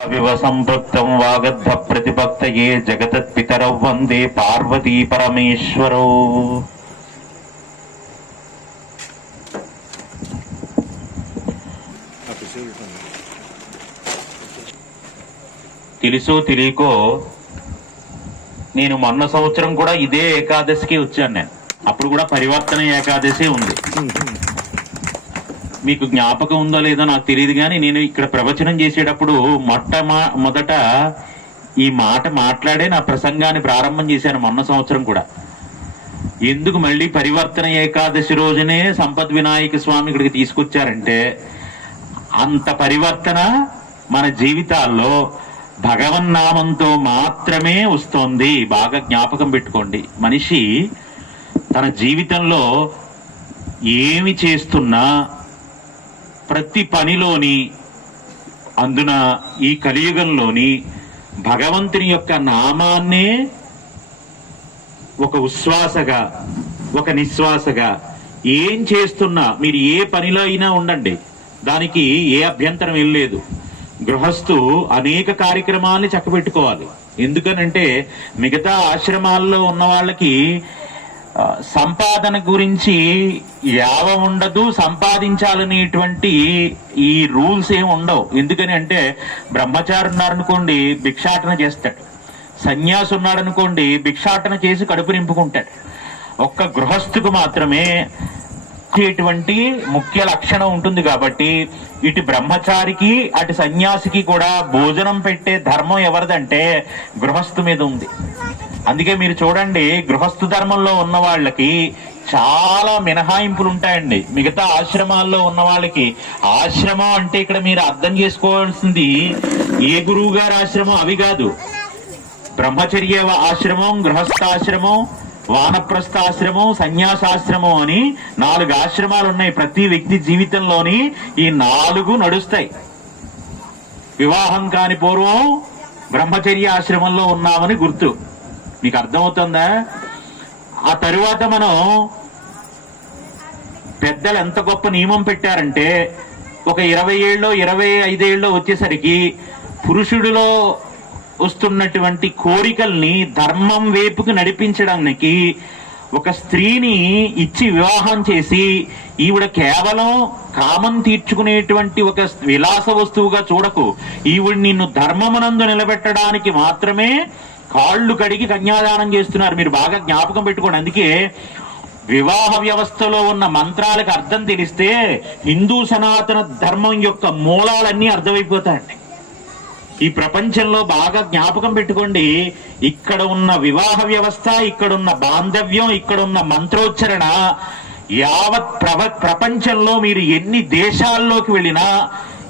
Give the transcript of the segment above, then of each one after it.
వివ సంపృక్తం వాగద్ధ ప్రతిపక్తయే జగతత్పితరౌ వందే పార్వతీ పరమేశ్వరో తెలుసో తెలియకో నేను మొన్న సంవత్సరం కూడా ఇదే ఏకాదశికి వచ్చాను నేను. అప్పుడు కూడా పరివర్తన ఏకాదశి ఉంది. మీకు జ్ఞాపకం ఉందో లేదో నాకు తెలియదు కానీ నేను ఇక్కడ ప్రవచనం చేసేటప్పుడు మొట్ట మొదట ఈ మాట మాట్లాడే నా ప్రసంగాన్ని ప్రారంభం చేశాను మొన్న సంవత్సరం కూడా. ఎందుకు మళ్ళీ పరివర్తన ఏకాదశి రోజునే సంపద్ వినాయక స్వామి ఇక్కడికి తీసుకొచ్చారంటే అంత పరివర్తన మన జీవితాల్లో భగవన్నామంతో మాత్రమే వస్తోంది. బాగా జ్ఞాపకం పెట్టుకోండి. మనిషి తన జీవితంలో ఏమి చేస్తున్నా ప్రతి పనిలోని అందున ఈ కలియుగంలోని భగవంతుని యొక్క నామాన్నే ఒక ఉశ్వాసగా ఒక నిశ్వాసగా ఏం చేస్తున్నా మీరు ఏ పనిలో అయినా ఉండండి. దానికి ఏ అభ్యంతరం ఏం లేదు. గృహస్థు అనేక కార్యక్రమాల్ని చక్కబెట్టుకోవాలి. ఎందుకనంటే మిగతా ఆశ్రమాల్లో ఉన్న వాళ్ళకి సంపాదన గురించి యావ ఉండదు సంపాదించాలనేటువంటి ఈ రూల్స్ ఏమి ఉండవు. ఎందుకని అంటే బ్రహ్మచారి ఉన్నారనుకోండి భిక్షాటన చేస్తాడు. సన్యాసి ఉన్నాడనుకోండి భిక్షాటన చేసి కడుపు నింపుకుంటాడు. ఒక్క గృహస్థుకు మాత్రమే ఇటువంటి ముఖ్య లక్షణం ఉంటుంది కాబట్టి ఇటు బ్రహ్మచారికి అటు సన్యాసికి కూడా భోజనం పెట్టే ధర్మం ఎవరిదంటే గృహస్థు మీద ఉంది. అందుకే మీరు చూడండి గృహస్థు ధర్మంలో ఉన్న వాళ్ళకి చాలా మినహాయింపులు ఉంటాయండి మిగతా ఆశ్రమాల్లో ఉన్న వాళ్ళకి ఆశ్రమం అంటే ఇక్కడ మీరు అర్థం చేసుకోవాల్సింది ఏ గురువు గారి ఆశ్రమం అవి కాదు. బ్రహ్మచర్య ఆశ్రమం గృహస్థాశ్రమం వానప్రస్థాశ్రమం సన్యాసాశ్రమం అని నాలుగు ఆశ్రమాలు ఉన్నాయి ప్రతి వ్యక్తి జీవితంలోని ఈ నాలుగు నడుస్తాయి. వివాహం కాని పూర్వం బ్రహ్మచర్య ఆశ్రమంలో ఉన్నామని గుర్తు. మీకు అర్థమవుతుందా? ఆ తరువాత మనం పెద్దలు ఎంత గొప్ప నియమం పెట్టారంటే ఒక ఇరవై ఏళ్ళలో ఇరవై ఐదేళ్ళలో వచ్చేసరికి పురుషుడిలో వస్తున్నటువంటి కోరికల్ని ధర్మం వైపుకు నడిపించడానికి ఒక స్త్రీని ఇచ్చి వివాహం చేసి ఈవిడ కేవలం కామం తీర్చుకునేటువంటి ఒక విలాస వస్తువుగా చూడకు. ఈవిడ నిన్ను ధర్మమునందు నిలబెట్టడానికి మాత్రమే కాళ్ళు కడిగి కన్యాదానం చేస్తున్నారు. మీరు బాగా జ్ఞాపకం పెట్టుకోండి. అందుకే వివాహ వ్యవస్థలో ఉన్న మంత్రాలకు అర్థం తెలిస్తే హిందూ సనాతన ధర్మం యొక్క మూలాలన్నీ అర్థమైపోతాయండి. ఈ ప్రపంచంలో బాగా జ్ఞాపకం పెట్టుకోండి. ఇక్కడ ఉన్న వివాహ వ్యవస్థ ఇక్కడ ఉన్న బాంధవ్యం ఇక్కడ ఉన్న మంత్రోచ్చరణ యావత్ ప్రవ ప్రపంచంలో మీరు ఎన్ని దేశాల్లోకి వెళ్ళినా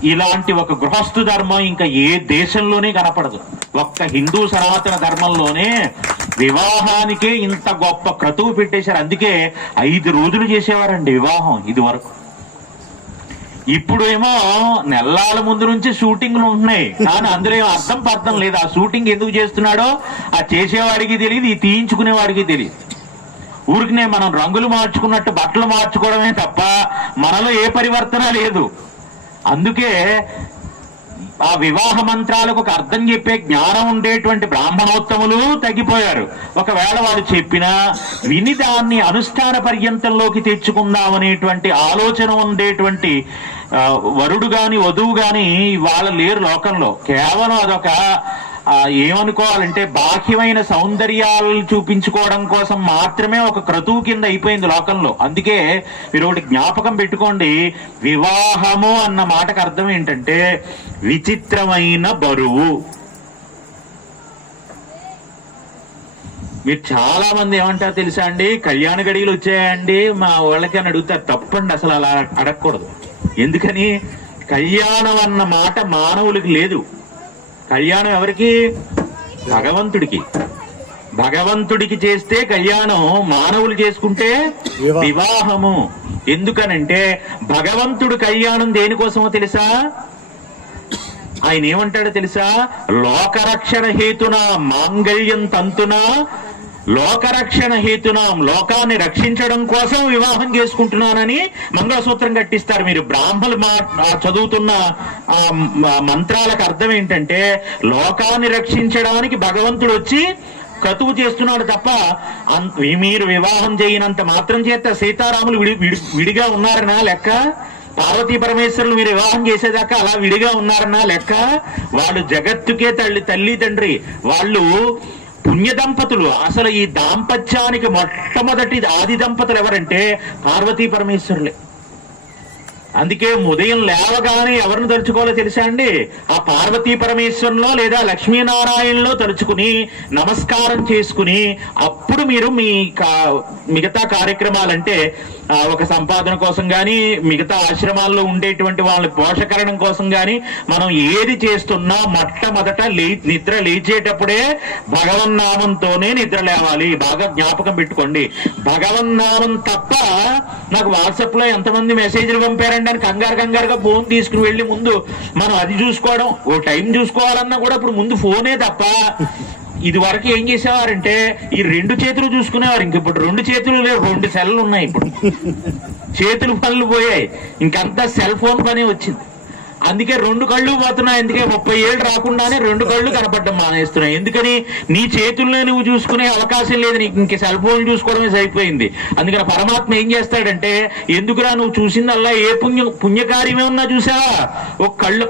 ఇలాంటి ఒక గృహస్థు ధర్మం ఇంకా ఏ దేశంలోనే కనపడదు. ఒక్క హిందూ సనాతన ధర్మంలోనే వివాహానికే ఇంత గొప్ప క్రతువు పెట్టేశారు. అందుకే ఐదు రోజులు చేసేవారండి వివాహం ఇది వరకు. ఇప్పుడు ఏమో నెలల ముందు నుంచి షూటింగ్లు ఉంటున్నాయి. కానీ అందులో ఏం అర్థం పర్థం లేదు. ఆ షూటింగ్ ఎందుకు చేస్తున్నాడో ఆ చేసేవాడికి తెలియదు ఈ తీయించుకునేవాడికి తెలియదు. ఊరికినే మనం రంగులు మార్చుకున్నట్టు బట్టలు మార్చుకోవడమే తప్ప మనలో ఏ పరివర్తన లేదు. అందుకే ఆ వివాహ మంత్రాలకు ఒక అర్థం చెప్పే జ్ఞానం ఉండేటువంటి బ్రాహ్మణోత్తములు తగ్గిపోయారు. ఒకవేళ వారు చెప్పినా విని దాన్ని అనుష్ఠాన పర్యంతంలోకి తెచ్చుకుందామనేటువంటి ఆలోచన ఉండేటువంటి వరుడు గాని వధువు గాని వాళ్ళ లేరు లోకంలో. కేవలం అదొక ఏమనుకోవాలంటే బాహ్యమైన సౌందర్యాలను చూపించుకోవడం కోసం మాత్రమే ఒక క్రతువు కింద అయిపోయింది లోకంలో. అందుకే మీరు ఒకటి జ్ఞాపకం పెట్టుకోండి. వివాహము అన్న మాటకు అర్థం ఏంటంటే విచిత్రమైన బరువు. మీరు చాలా మంది ఏమంటారు తెలుసా అండి? కళ్యాణ గడియలు వచ్చాయండి. మా వాళ్ళకి అని అడుగుతారు. తప్పండి అసలు అలా అడగకూడదు. ఎందుకని? కళ్యాణం అన్న మాట మానవులకి లేదు. కళ్యాణం ఎవరికి? భగవంతుడికి. భగవంతుడికి చేస్తే కళ్యాణం మానవులు చేసుకుంటే వివాహం. వివాహము. ఎందుకనంటే భగవంతుడు కళ్యాణం దేనికోసమో తెలుసా? ఆయన ఏమంటాడో తెలుసా? లోకరక్షణ హేతున మాంగళ్యం తంతున లోకరక్షణ హేతునాం లోకాన్ని రక్షించడం కోసం వివాహం చేసుకుంటున్నానని మంగళసూత్రం కట్టిస్తారు. మీరు బ్రాహ్మలు మా చదువుతున్న ఆ మంత్రాలకు అర్థం ఏంటంటే లోకాన్ని రక్షించడానికి భగవంతుడు వచ్చి కతువు చేస్తున్నాడు తప్ప అన్- మీరు వివాహం చేయనంత మాత్రం చేత సీతారాములు విడి విడి- విడిగా ఉన్నారనా లెక్క? పార్వతీ పరమేశ్వరులు మీరు వివాహం చేసేదాకా అలా విడిగా ఉన్నారన్నా లెక్క? వాళ్ళు జగత్తుకే తల్లి తల్లి తండ్రి. వాళ్ళు పుణ్య దంపతులు అసలు ఈ దాంపత్యానికి మొట్టమొదటి ఆది దంపతులు ఎవరంటే పార్వతీ పరమేశ్వరులే. అందుకే ఉదయం లేవగానే ఎవరిని తలుచుకోవాలో తెలుసా అండి? ఆ పార్వతీ పరమేశ్వరంలో లేదా లక్ష్మీనారాయణలో తలుచుకుని నమస్కారం చేసుకుని అప్పుడు మీరు మీ కా- మిగతా కార్యక్రమాలంటే ఒక సంపాదన కోసం కానీ మిగతా ఆశ్రమాల్లో ఉండేటువంటి వాళ్ళ పోషకరణం కోసం కానీ మనం ఏది చేస్తున్నా మొట్టమొదట లే నిద్ర లేచేటప్పుడే భగవన్నామంతోనే నిద్ర లేవాలి. బాగా జ్ఞాపకం పెట్టుకోండి. భగవన్నామం తప్ప నాకు వాట్సాప్లో ఎంతమంది మెసేజ్లు పంపారండి అని కంగారు కంగారుగా ఫోన్ తీసుకుని వెళ్ళి ముందు మనం అది చూసుకోవడం ఓ టైం చూసుకోవాలన్నా కూడా ఇప్పుడు ముందు ఫోనే తప్ప. ఇది వరకు ఏం చేసేవారంటే ఈ రెండు చేతులు చూసుకునేవారు. ఇంక ఇప్పుడు రెండు చేతులు లేవు రెండు సెల్లు ఉన్నాయి ఇప్పుడు. చేతులు పనులు పోయాయి. ఇంకంతా సెల్ ఫోన్ పని వచ్చింది. అందుకే రెండు కళ్ళు పోతున్నాయి. అందుకే ముప్పై ఏళ్ళు రాకుండానే రెండు కళ్ళు కనపడడం మానేస్తున్నాయి. ఎందుకని? నీ చేతుల్లో నువ్వు చూసుకునే అవకాశం లేదు. నీకు ఇంక సెల్ ఫోన్ చూసుకోవడమే సరిపోయింది. అందుకని పరమాత్మ ఏం చేస్తాడంటే ఎందుకురా నువ్వు చూసిందల్లా ఏ పుణ్య పుణ్యకార్యమే ఉన్నా చూసావా? ఓ కళ్ళు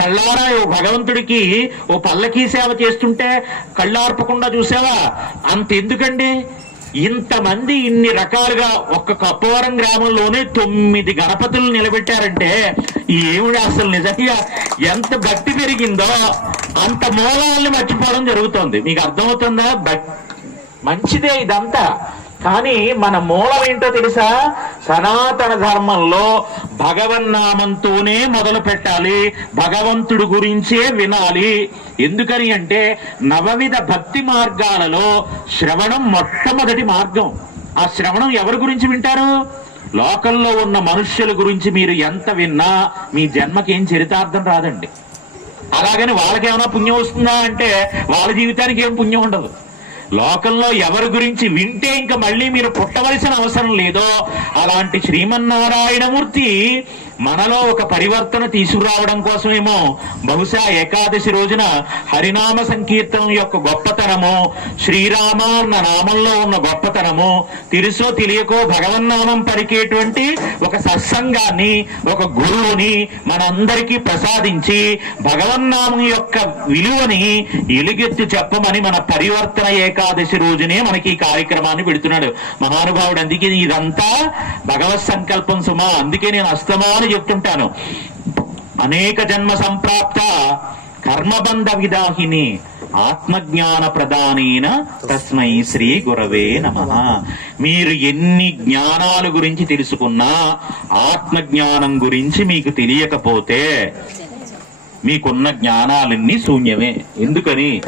కళ్ళారా ఓ భగవంతుడికి ఓ పల్లకీ సేవ చేస్తుంటే కళ్ళార్పకుండా చూసావా? అంత ఎందుకండి ఇంతమంది ఇన్ని రకాలుగా ఒక్క కప్పవరం గ్రామంలోనే తొమ్మిది గణపతులు నిలబెట్టారంటే ఏమిటి అసలు నిజంగా? ఎంత భక్తి పెరిగిందో అంత మూలాలను మర్చిపోవడం జరుగుతోంది. మీకు అర్థమవుతుందా? బట్ మంచిదే ఇదంతా. కానీ మన మూలం ఏంటో తెలుసా? సనాతన ధర్మంలో భగవన్నామంతోనే మొదలు పెట్టాలి భగవంతుడు గురించే వినాలి. ఎందుకని అంటే నవవిధ భక్తి మార్గాలలో శ్రవణం మొట్టమొదటి మార్గం. ఆ శ్రవణం ఎవరి గురించి వింటారు? లోకంలో ఉన్న మనుష్యుల గురించి మీరు ఎంత విన్నా మీ జన్మకి ఏం చరితార్థం రాదండి. అలాగని వాళ్ళకేమైనా పుణ్యం వస్తుందా అంటే వాళ్ళ జీవితానికి ఏం పుణ్యం ఉండదు. లోకంలో ఎవరి గురించి వింటే ఇంకా మళ్ళీ మీరు పుట్టవలసిన అవసరం లేదో అలాంటి శ్రీమన్నారాయణమూర్తి మనలో ఒక పరివర్తన తీసుకురావడం కోసమేమో బహుశా ఏకాదశి రోజున హరినామ సంకీర్తనం యొక్క గొప్పతనము శ్రీరామ అన్న నామంలో ఉన్న గొప్పతనము తెలుసో తెలియకో భగవన్నామం పలికేటువంటి ఒక సత్సంగాన్ని ఒక గురువుని మనందరికీ ప్రసాదించి భగవన్నామం యొక్క విలువని ఎలుగెత్తి చెప్పమని మన పరివర్తన ఏకాదశి రోజునే మనకి ఈ కార్యక్రమాన్ని పెడుతున్నాడు. మహానుభావుడు అందుకే ఇదంతా భగవత్ సంకల్పం సుమా. అందుకే నేను అస్తమాను చెప్తుంటాను. అనేక జన్మ సంప్రాప్త కర్మబంధ విదాహిని ఆత్మజ్ఞాన ప్రధానైన తస్మై శ్రీ గురవే నమ. మీరు ఎన్ని జ్ఞానాల గురించి తెలుసుకున్నా ఆత్మజ్ఞానం గురించి మీకు తెలియకపోతే మీకున్న జ్ఞానాలన్నీ శూన్యమే. ఎందుకని?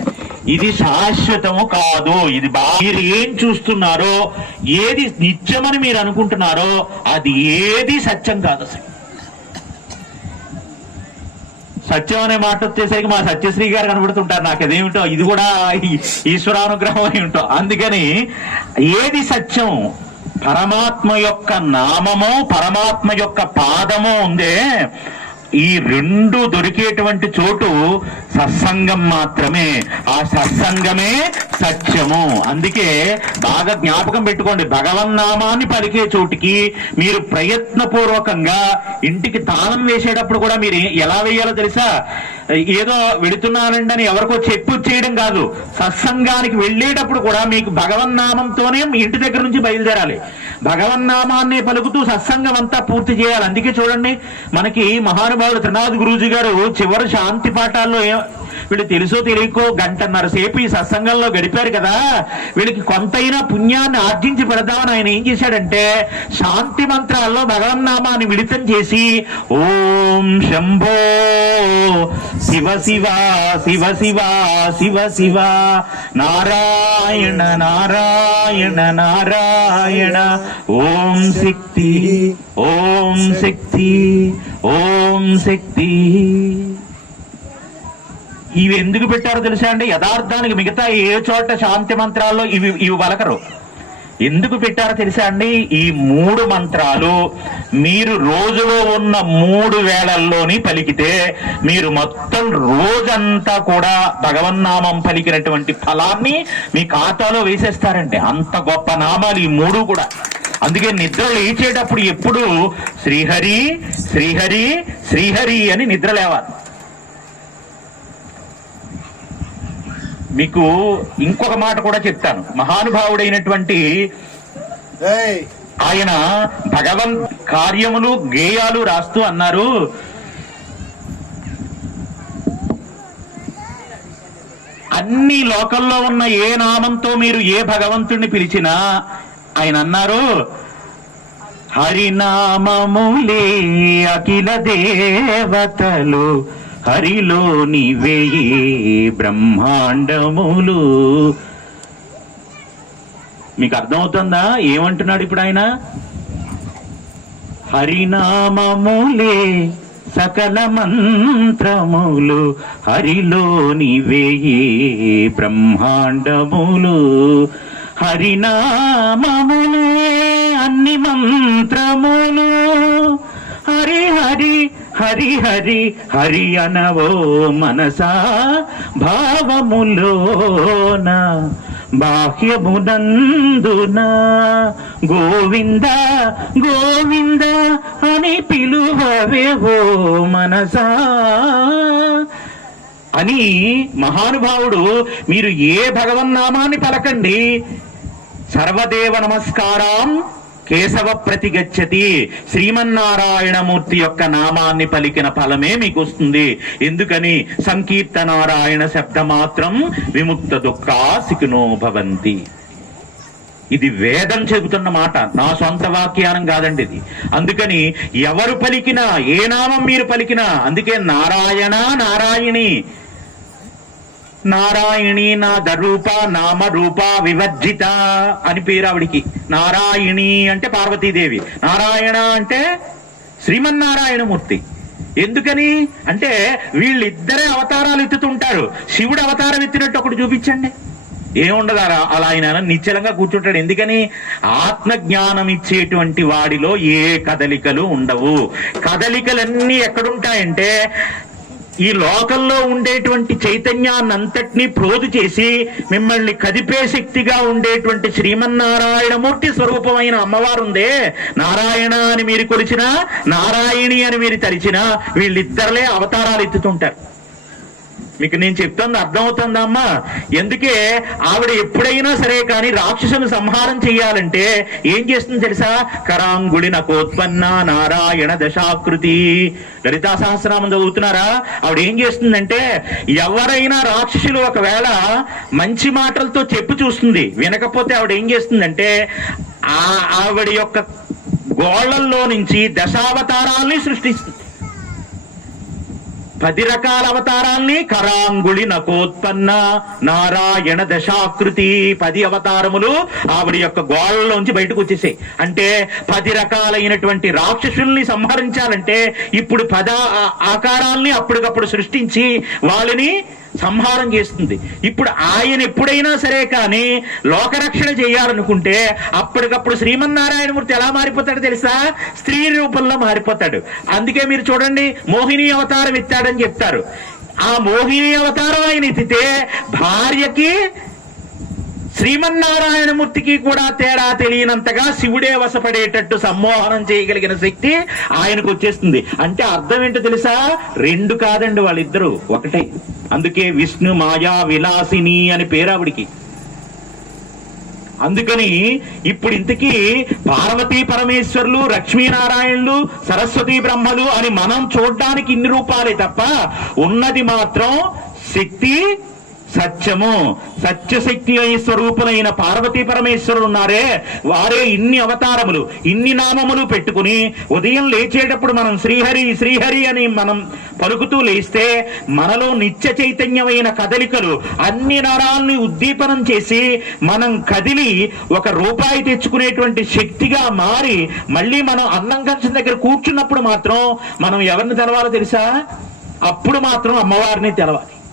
ఇది శాశ్వతము కాదు. ఇది మీరు ఏం చూస్తున్నారో ఏది నిత్యమని మీరు అనుకుంటున్నారో అది ఏది సత్యం కాదు అసలు. సత్యం అనే మాట వచ్చేసరికి మా సత్యశ్రీ గారు కనబడుతుంటారు. నాకు అదేమిటో ఇది కూడా ఈశ్వరానుగ్రహం ఈశ్వరానుగ్రహం ఉంటో. అందుకని ఏది సత్యం? పరమాత్మ యొక్క నామము పరమాత్మ యొక్క పాదము ఉందే ఈ రెండు దొరికేటువంటి చోటు సత్సంగం మాత్రమే. ఆ సత్సంగమే సత్యము. అందుకే బాగా జ్ఞాపకం పెట్టుకోండి. భగవన్నామాన్ని పలికే చోటికి మీరు ప్రయత్నపూర్వకంగా ఇంటికి తాళం వేసేటప్పుడు కూడా మీరు ఎలా వేయాలో తెలుసా? ఏదో వెళుతున్నానండి అని ఎవరికో చెప్పు చేయడం కాదు. సత్సంగానికి వెళ్ళేటప్పుడు కూడా మీకు భగవన్నామంతోనే నామంతోనే ఇంటి దగ్గర నుంచి బయలుదేరాలి. భగవన్నామాన్ని పలుకుతూ సత్సంగం అంతా పూర్తి చేయాలి. అందుకే చూడండి మనకి మహానుభావుడు త్రినాథ్ గురూజీ గారు చివరి శాంతి పాఠాల్లో వీళ్ళు తెలుసో తెలియకో గంటన్నర సేపు ఈ సత్సంగంలో గడిపారు కదా. వీళ్ళకి కొంతైనా పుణ్యాన్ని ఆర్జించి పెడదామని ఆయన ఏం చేశాడంటే శాంతి మంత్రాల్లో భగవన్నామాన్ని మిళితం చేసి ఓం శంభో శివ శివ శివ శివ శివ శివ నారాయణ నారాయణ నారాయణ ఓం శక్తి ఓం శక్తి ఓం శక్తి ఇవి ఎందుకు పెట్టారో తెలుసా అండి? యథార్థానికి మిగతా ఏ చోట శాంతి మంత్రాల్లో ఇవి ఇవి పలకరు ఎందుకు పెట్టారో తెలుసా అండి? ఈ మూడు మంత్రాలు మీరు రోజులో ఉన్న మూడు వేళల్లోని పలికితే మీరు మొత్తం రోజంతా కూడా భగవన్నామం పలికినటువంటి ఫలాన్ని మీ ఖాతాలో వేసేస్తారండి అంత గొప్ప నామాలు ఈ మూడు కూడా. అందుకే నిద్ర లేచేటప్పుడు ఎప్పుడు శ్రీహరి శ్రీహరి శ్రీహరి అని నిద్ర లేవాలి. మీకు ఇంకొక మాట కూడా చెప్తాను. మహానుభావుడైనటువంటి ఆయన భగవన్ కార్యములు గేయాలు రాస్తూ అన్నారు. అన్ని లోకల్లో ఉన్న ఏ నామంతో మీరు ఏ భగవంతుణ్ణి పిలిచినా ఆయన అన్నారు హరినామములే అఖిల దేవతలు హరిలో నివేయి బ్రహ్మాండములు. మీకు అర్థమవుతుందా? ఏమంటున్నాడు ఇప్పుడు ఆయన? హరినామములే సకల మంత్రములు. హరిలోని వేయి బ్రహ్మాండములు. హరినామములే అన్ని మంత్రములు. హరి హరి హరి హరి హరి అనవో మనసా భావములోన బాహ్యమునందున. గోవింద గోవింద అని పిలువవే ఓ మనసా. అని మహానుభావుడు మీరు ఏ భగవన్నామాన్ని పలకండి? సర్వదేవ నమస్కారం. కేశవ ప్రతిగచ్చతి శ్రీమన్నారాయణమూర్తి యొక్క నామాన్ని పలికిన ఫలమే మీకు వస్తుంది ఎందుకని? సంకీర్తనారాయణ శబ్ద మాత్రం విముక్త దుఃఖాసికునో భవంతి. ఇది వేదం చెబుతున్న మాట. నా సొంత వాక్యానం కాదండి ఇది. అందుకని ఎవరు పలికినా ఏ నామం మీరు పలికినా అందుకే నారాయణ నారాయణి నారాయణి నా దరూప నామ రూప వివర్జిత అని పేరు ఆవిడికి. నారాయణి అంటే పార్వతీదేవి. నారాయణ అంటే శ్రీమన్నారాయణమూర్తి. ఎందుకని? అంటే వీళ్ళిద్దరే అవతారాలు ఎత్తుతుంటారు. శివుడు అవతారం ఎత్తినట్టు ఒకటి చూపించండి. ఏముండదు అలా అలా ఆయన నిశ్చలంగా కూర్చుంటాడు. ఎందుకని? ఆత్మ జ్ఞానం ఇచ్చేటువంటి వాడిలో ఏ కదలికలు ఉండవు. కదలికలన్నీ ఎక్కడుంటాయంటే ఈ లోకంలో ఉండేటువంటి చైతన్యాన్నంతటినీ ప్రోధు చేసి మిమ్మల్ని కదిపే శక్తిగా ఉండేటువంటి శ్రీమన్నారాయణమూర్తి స్వరూపమైన అమ్మవారు ఉందే నారాయణ అని మీరు కొలిచినా నారాయణి అని మీరు తలిచినా వీళ్ళిద్దరులే అవతారాలు ఎత్తుతుంటారు మీకు నేను చెప్తుంది అర్థమవుతుందా అమ్మా? ఎందుకే ఆవిడ ఎప్పుడైనా సరే కానీ రాక్షసుని సంహారం చెయ్యాలంటే ఏం చేస్తుంది తెలుసా? కరాంగుళి నకోత్పన్న నారాయణ దశాకృతి. లలితా సహస్రనామం చదువుతున్నారా? ఆవిడ ఏం చేస్తుందంటే ఎవరైనా రాక్షసులు ఒకవేళ మంచి మాటలతో చెప్పు చూస్తుంది వినకపోతే ఆవిడ ఏం చేస్తుందంటే ఆ ఆవిడ యొక్క గోళ్ళల్లో నుంచి దశావతారాల్ని సృష్టిస్తుంది. పది రకాల అవతారాల్ని కరాంగుళి నకోత్పన్న నారాయణ దశాకృతి పది అవతారములు ఆవిడ యొక్క గోళ్ళలోంచి బయటకు వచ్చేసాయి అంటే పది రకాలైనటువంటి రాక్షసుల్ని సంహరించాలంటే ఇప్పుడు పద ఆకారాల్ని అప్పటికప్పుడు సృష్టించి వాళ్ళని సంహారం చేస్తుంది. ఇప్పుడు ఆయన ఎప్పుడైనా సరే కానీ లోకరక్షణ చేయాలనుకుంటే అప్పటికప్పుడు శ్రీమన్నారాయణమూర్తి ఎలా మారిపోతాడు తెలుసా? స్త్రీ రూపంలో మారిపోతాడు. అందుకే మీరు చూడండి మోహిని అవతారం ఎత్తాడని చెప్తారు. ఆ మోహిని అవతారం ఆయన ఎత్తితే భార్యకి శ్రీమన్నారాయణమూర్తికి కూడా తేడా తెలియనంతగా శివుడే వశపడేటట్టు సమ్మోహనం చేయగలిగిన శక్తి ఆయనకు వచ్చేస్తుంది. అంటే అర్థం ఏంటో తెలుసా? రెండు కాదండి వాళ్ళిద్దరూ ఒకటే. అందుకే విష్ణు మాయా విలాసిని అని పేరు ఆవిడికి. అందుకని ఇప్పుడు ఇంతకీ పార్వతీ పరమేశ్వరులు లక్ష్మీనారాయణులు సరస్వతి బ్రహ్మలు అని మనం చూడడానికి ఇన్ని రూపాలే తప్ప ఉన్నది మాత్రం శక్తి సత్యము. సత్యశక్తి అయి స్వరూపులైన పార్వతీ పరమేశ్వరులు ఉన్నారే వారే ఇన్ని అవతారములు ఇన్ని నామములు పెట్టుకుని ఉదయం లేచేటప్పుడు మనం శ్రీహరి శ్రీహరి అని మనం పలుకుతూ లేస్తే మనలో నిత్య చైతన్యమైన కదలికలు అన్ని నరాల్ని ఉద్దీపనం చేసి మనం కదిలి ఒక రూపాయి తెచ్చుకునేటువంటి శక్తిగా మారి మళ్ళీ మనం అన్నం కంచం దగ్గర కూర్చున్నప్పుడు మాత్రం మనం ఎవరిని తెలవాలో తెలుసా? అప్పుడు మాత్రం అమ్మవారిని తెలవాలి.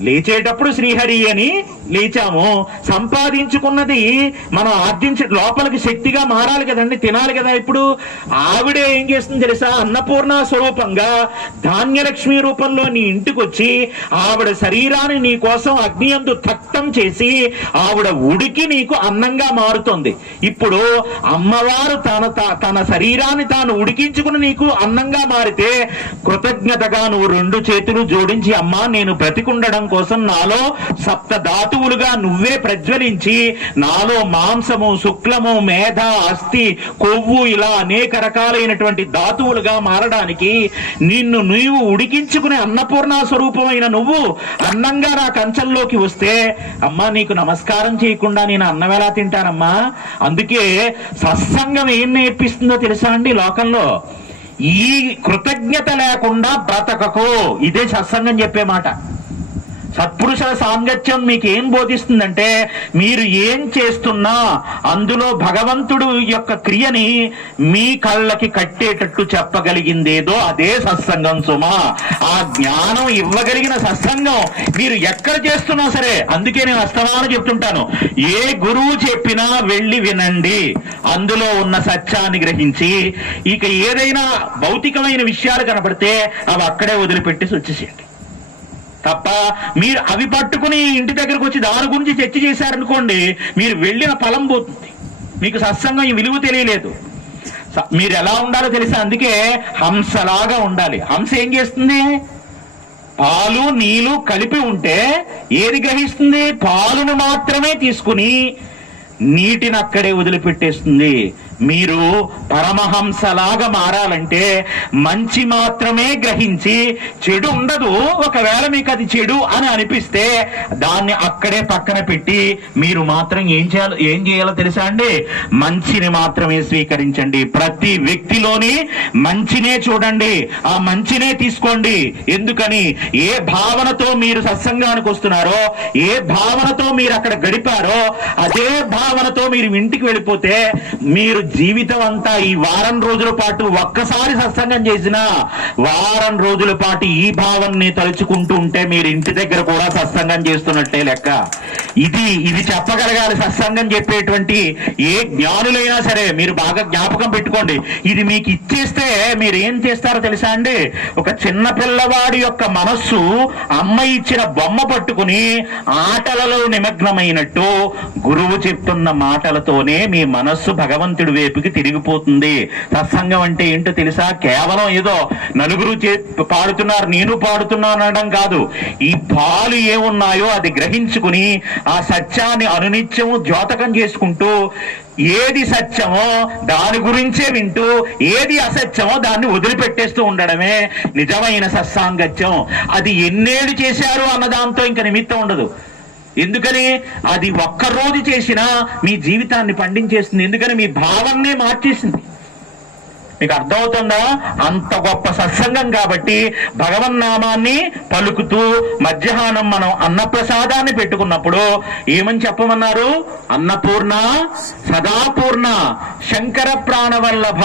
లేచేటప్పుడు శ్రీహరి అని లేచాము. సంపాదించుకున్నది మనం ఆర్జించ లోపలికి శక్తిగా మారాలి కదండి తినాలి కదా ఇప్పుడు. ఆవిడే ఏం చేస్తుంది తెలుసా? అన్నపూర్ణ స్వరూపంగా ధాన్యలక్ష్మి రూపంలో నీ ఇంటికి వచ్చి ఆవిడ శరీరాన్ని నీ కోసం అగ్ని అందు తక్తం చేసి ఆవిడ ఉడికి నీకు అన్నంగా మారుతుంది. ఇప్పుడు అమ్మవారు తన త- తన శరీరాన్ని తాను ఉడికించుకుని నీకు అన్నంగా మారితే కృతజ్ఞతగా నువ్వు రెండు చేతులు జోడించి అమ్మా నేను బ్రతికుండడం కోసం నాలో సప్త ధాతువులుగా నువ్వే ప్రజ్వలించి నాలో మాంసము శుక్లము మేధ అస్థి కొవ్వు ఇలా అనేక రకాలైనటువంటి ధాతువులుగా మారడానికి నిన్ను నీవు ఉడికించుకునే అన్నపూర్ణ స్వరూపమైన నువ్వు అన్నంగా నా కంచంలోకి వస్తే అమ్మా నీకు నమస్కారం చేయకుండా నేను అన్నం ఎలా తింటానమ్మా? అందుకే సత్సంగం ఏం నేర్పిస్తుందో తెలుసా అండి లోకంలో? ఈ కృతజ్ఞత లేకుండా బ్రతకకు. ఇదే సత్సంగం చెప్పే మాట. సత్పురుషుల సాంగత్యం మీకు ఏం బోధిస్తుందంటే మీరు ఏం చేస్తున్నా అందులో భగవంతుడు యొక్క క్రియని మీ కళ్ళకి కట్టేటట్టు చెప్పగలిగిందేదో అదే సత్సంగం సుమా. ఆ జ్ఞానం ఇవ్వగలిగిన సత్సంగం మీరు ఎక్కడ చేస్తున్నా సరే అందుకే నేను అస్తమానం చెప్తుంటాను. ఏ గురువు చెప్పినా వెళ్ళి వినండి. అందులో ఉన్న సత్యాన్ని గ్రహించి ఇక ఏదైనా భౌతికమైన విషయాలు కనపడితే అవి అక్కడే వదిలిపెట్టి వచ్చేసేయండి. తప్ప మీరు అవి పట్టుకుని ఇంటి దగ్గరకు వచ్చి దాని గురించి చర్చ చేశారనుకోండి మీరు వెళ్ళిన ఫలం పోతుంది. మీకు సత్సంగం ఈ విలువ తెలియలేదు. స- మీరు ఎలా ఉండాలో తెలుసా? అందుకే హంసలాగా ఉండాలి. హంస ఏం చేస్తుంది? పాలు నీళ్ళు కలిపి ఉంటే ఏది గ్రహిస్తుంది? పాలును మాత్రమే తీసుకుని నీటిని అక్కడే వదిలిపెట్టేస్తుంది. మీరు పరమహంసలాగా మారాలంటే మంచి మాత్రమే గ్రహించి చెడు ఉండదు. ఒకవేళ మీకు అది చెడు అని అనిపిస్తే దాన్ని అక్కడే పక్కన పెట్టి మీరు మాత్రం ఏం చేయాలో ఏం చేయాలో తెలుసా అండి? మంచిని మాత్రమే స్వీకరించండి. ప్రతి వ్యక్తిలోని మంచినే చూడండి. ఆ మంచినే తీసుకోండి. ఎందుకని? ఏ భావనతో మీరు సత్సంగానికి వస్తున్నారో ఏ భావనతో మీరు అక్కడ గడిపారో అదే భావనతో మీరు ఇంటికి వెళ్ళిపోతే మీరు జీవితం అంతా ఈ వారం రోజుల పాటు ఒక్కసారి సత్సంగం చేసినా వారం రోజుల పాటు ఈ భావాన్ని తలుచుకుంటూ ఉంటే మీరు ఇంటి దగ్గర కూడా సత్సంగం చేస్తున్నట్టే లెక్క. ఇది ఇది చెప్పగలగాలి సత్సంగం చెప్పేటువంటి ఏ జ్ఞానులైనా సరే మీరు బాగా జ్ఞాపకం పెట్టుకోండి. ఇది మీకు ఇచ్చేస్తే మీరు ఏం చేస్తారో తెలుసా అండి? ఒక చిన్న పిల్లవాడి యొక్క మనస్సు అమ్మ ఇచ్చిన బొమ్మ పట్టుకుని ఆటలలో నిమగ్నమైనట్టు గురువు చెప్తున్న మాటలతోనే మీ మనస్సు భగవంతుడు వైపుకి తిరిగిపోతుంది. సత్సంగం అంటే ఏంటో తెలుసా? కేవలం ఏదో నలుగురు చే- పాడుతున్నారు నేను పాడుతున్నాను అనడం కాదు. ఈ పాలు ఏమున్నాయో అది గ్రహించుకుని ఆ సత్యాన్ని అనునిత్యము ద్యోతకం చేసుకుంటూ ఏది సత్యమో దాని గురించే వింటూ ఏది అసత్యమో దాన్ని వదిలిపెట్టేస్తూ ఉండడమే నిజమైన సత్సాంగత్యం. అది ఎన్నేళ్ళు చేశారు అన్న దాంతో ఇంకా నిమిత్తం ఉండదు. ఎందుకని? అది ఒక్కరోజు చేసినా మీ జీవితాన్ని పండించేస్తుంది. ఎందుకని? మీ భావన్నే మార్చేసింది. మీకు అర్థమవుతుందా? అంత గొప్ప సత్సంగం కాబట్టి భగవన్నామాన్ని పలుకుతూ మధ్యాహ్నం మనం అన్నప్రసాదాన్ని పెట్టుకున్నప్పుడు ఏమని చెప్పమన్నారు? అన్నపూర్ణ సదాపూర్ణ శంకర ప్రాణవల్లభ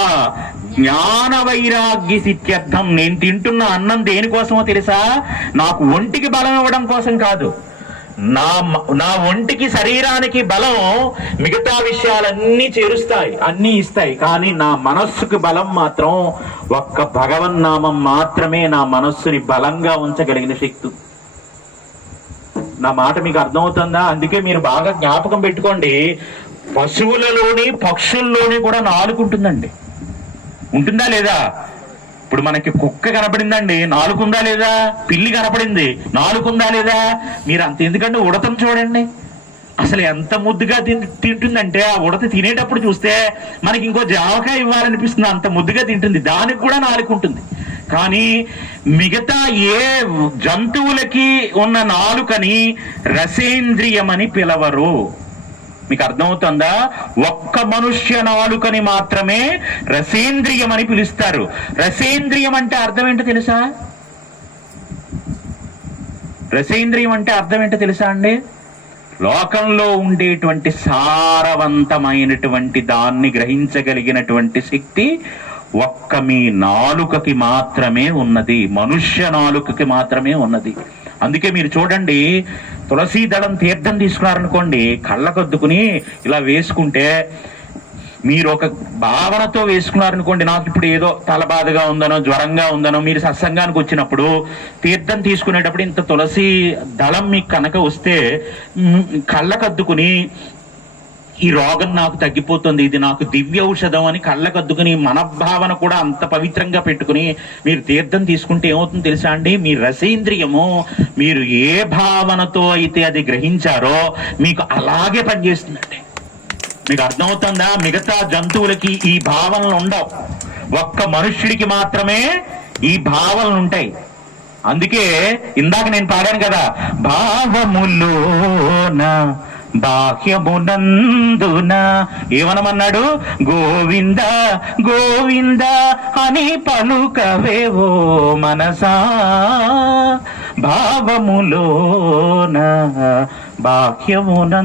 జ్ఞాన వైరాగ్య సిత్యర్థం. నేను తింటున్న అన్నం దేనికోసమో తెలుసా? నాకు ఒంటికి బలం ఇవ్వడం కోసం కాదు. నా నా ఒంటికి శరీరానికి బలం మిగతా విషయాలన్నీ చేరుస్తాయి. అన్నీ ఇస్తాయి. కానీ నా మనస్సుకి బలం మాత్రం ఒక్క భగవన్నామం మాత్రమే నా మనస్సుని బలంగా ఉంచగలిగిన శక్తి. నా మాట మీకు అర్థమవుతుందా? అందుకే మీరు బాగా జ్ఞాపకం పెట్టుకోండి. పశువులలోని పక్షుల్లోని కూడా నాలుగు ఉంటుందండి. ఉంటుందా లేదా? ఇప్పుడు మనకి కుక్క కనపడిందండి. నాలుగుందా లేదా? పిల్లి కనపడింది. నాలుగుందా లేదా? మీరు అంత ఎందుకంటే ఉడతం చూడండి. అసలు ఎంత ముద్దుగా తిన్- తింటుందంటే ఆ ఉడత తినేటప్పుడు చూస్తే మనకి ఇంకో జామకాయ ఇవ్వాలనిపిస్తుంది. అంత ముద్దుగా తింటుంది. దానికి కూడా నాలుగు ఉంటుంది కానీ మిగతా ఏ జంతువులకి ఉన్న నాలుకని రసేంద్రియమని పిలవరు. మీకు అర్థమవుతుందా? ఒక్క మనుష్య నాలుకని మాత్రమే రసేంద్రియం అని పిలుస్తారు. రసేంద్రియం అంటే అర్థం ఏంటో తెలుసా? రసేంద్రియం అంటే అర్థం ఏంటో తెలుసా అండి? లోకంలో ఉండేటువంటి సారవంతమైనటువంటి దాన్ని గ్రహించగలిగినటువంటి శక్తి ఒక్క మీ నాలుకకి మాత్రమే ఉన్నది. మనుష్య నాలుకకి మాత్రమే ఉన్నది. అందుకే మీరు చూడండి తులసీ దళం తీర్థం తీసుకున్నారనుకోండి కళ్ళకొద్దుకుని ఇలా వేసుకుంటే మీరు ఒక భావనతో వేసుకున్నారనుకోండి నాకు ఇప్పుడు ఏదో తల బాధగా ఉందనో జ్వరంగా ఉందనో మీరు సత్సంగానికి వచ్చినప్పుడు తీర్థం తీసుకునేటప్పుడు ఇంత తులసి దళం మీకు కనుక వస్తే కళ్ళకద్దుకుని ఈ రోగం నాకు తగ్గిపోతుంది ఇది నాకు దివ్య ఔషధం అని కళ్ళకద్దుకుని మనభావన కూడా అంత పవిత్రంగా పెట్టుకుని మీరు తీర్థం తీసుకుంటే ఏమవుతుంది తెలుసా అండి? మీ రసేంద్రియము మీరు ఏ భావనతో అయితే అది గ్రహించారో మీకు అలాగే పనిచేస్తుందండి. మీకు అర్థమవుతుందా? మిగతా జంతువులకి ఈ భావనలు ఉండవు. ఒక్క మనుష్యుడికి మాత్రమే ఈ భావనలు ఉంటాయి. అందుకే ఇందాక నేను పాడాను కదా భావములోన బాహ్యమునందున ఏమనమన్నాడు? గోవింద గోవింద అని పలుకవేవో మనసా. భావములోన బాహ్యమునందునా.